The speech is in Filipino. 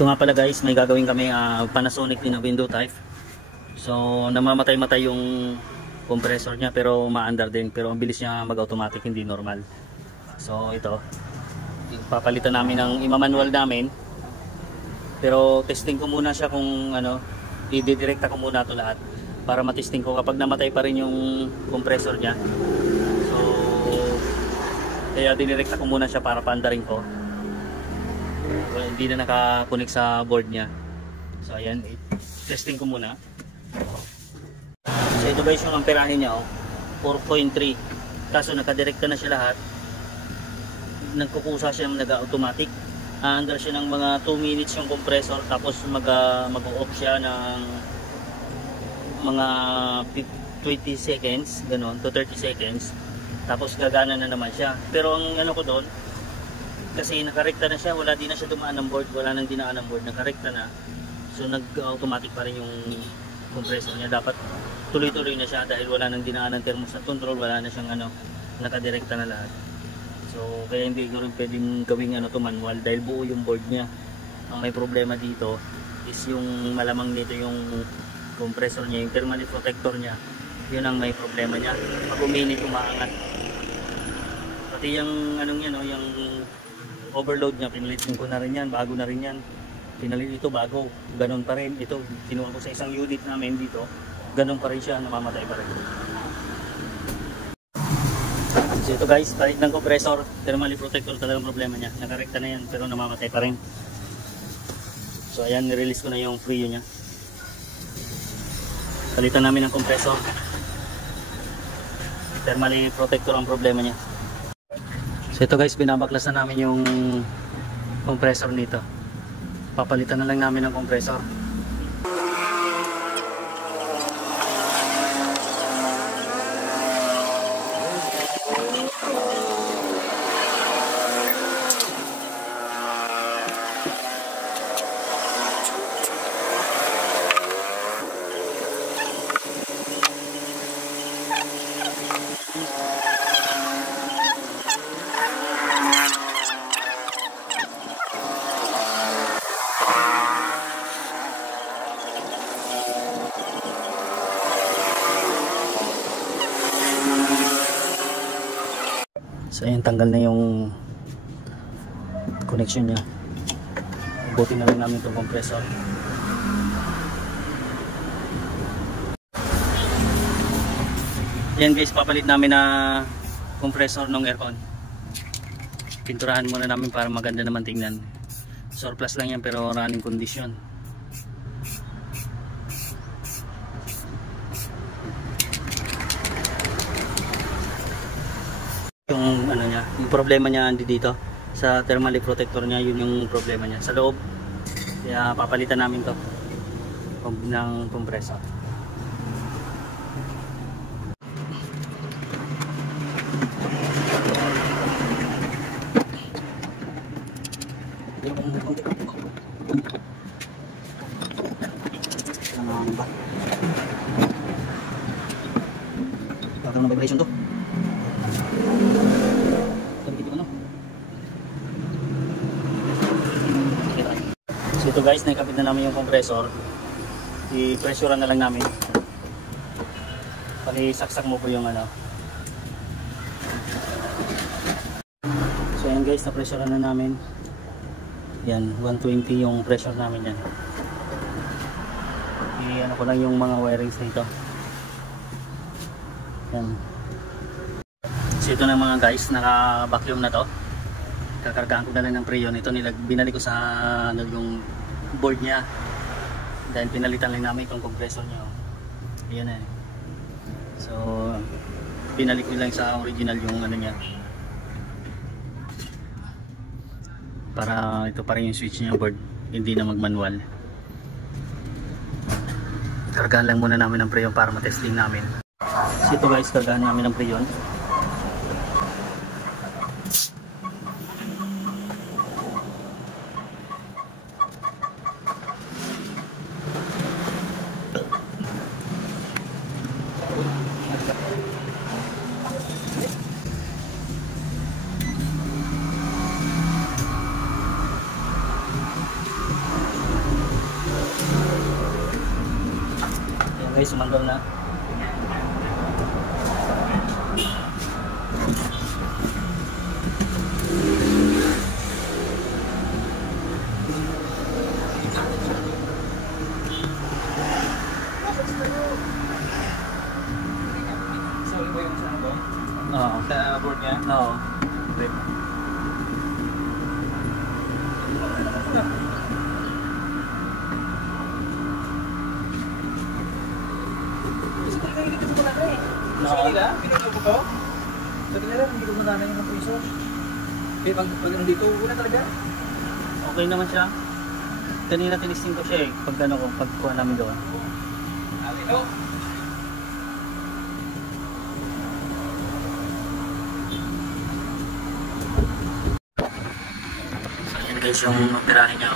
Ito nga pala guys, may gagawin kami Panasonic din na window type. So namamatay-matay yung compressor niya pero maandar din, pero ang bilis niya mag-automatic, hindi normal. So ito, papalitan namin ng ima-manual namin. Pero testing ko muna siya kung ano, i-direkta ko muna ito lahat para matesting ko kapag namatay pa rin yung compressor niya. So kaya dinirekta ko muna siya para paandarin ko. Well, hindi na nakakunik sa board niya. So ayan, testing ko muna. So ito guys yung amperahe niya, 4.3. Kaso nakadirekta na siya lahat. Nagkukusa siya, nag-automatic. Under siya ng mga 2 minutes yung compressor, tapos mag-off siya ng mga 20 seconds, ganoon, to 30 seconds. Tapos gagana na naman siya. Pero ang ano ko doon, kasi nakarekta na siya, wala din na siya dumaan ng board, wala nang dinaan ng board, nakarekta na. So nag-automatic pa rin yung compressor niya. Dapat tuloy-tuloy na siya dahil wala nang dinaan ng thermostat control, wala na siyang ano, nakadirekta na lahat. So kaya hindi ko rin pwedeng gawing ano to manual dahil buo yung board niya. Ang may problema dito is yung malamang dito yung compressor niya, yung thermal protector niya. Yun ang may problema niya. Pag uminit, umaangat. Pati yung anong yan, yung overload niya, pinalitin ko na rin yan, bago na rin yan. Pinalit ito bago, ganun pa rin. Ito, kinuha ko sa isang unit namin dito, ganun pa rin siya, namamatay pa rin. So ito guys, palit ng compressor, thermal protector talagang problema niya. Nakarekta na yan, pero namamatay pa rin. So ayan, nirelease ko na yung free niya. Palitan namin ng compressor. Thermal protector ang problema niya. So ito guys, binabaklas na namin yung compressor nito. Papalitan na lang namin ng compressor. So ayan, tanggal na yung connection niya. Buti na lang namin itong compressor. Ayan guys, papalit namin na compressor ng aircon. Pinturahan muna namin para maganda naman tingnan. Surplus lang yan pero running condition. Yung ano niya, yung problema niya dito sa thermal protector niya, yun yung problema niya sa loob. Kaya papalitan namin to ng compressor. Parang may vibration to. So ito guys, naikapit na namin yung compressor. I-pressurean na lang namin. Pali-saksak mo po yung ano. So yan guys, na-pressurean na namin. Yan, 120 yung pressure namin yan. I-ano ko lang yung mga wirings nito. Yan. So ito na mga guys, naka-vacuum na to. Kakargaan ko na lang ng preyon. Ito binalik ko sa ano, yung board niya dahil pinalitan lang namin itong compressor niya. Ayan na. So pinalik ko lang sa original yung ano niya para ito pa rin yung switch niya board, hindi na mag-manual. Kargaan lang muna namin ng preyon para matesting namin. So ito guys, kargaan namin ng preyon. Okay, sumanggaw na. Sorry ba yung sa ano? Oo. Sa board niya? Oo. Sa kanila, pinulog ko to. Sa kanila, hindi ko mananay ng piso. Kaya pag nandito, una talaga. Okay naman siya. Kanina tinisting ko siya eh. Pag ano ko, pagkuha namin doon. Ito. Ayan guys yung operahin niya.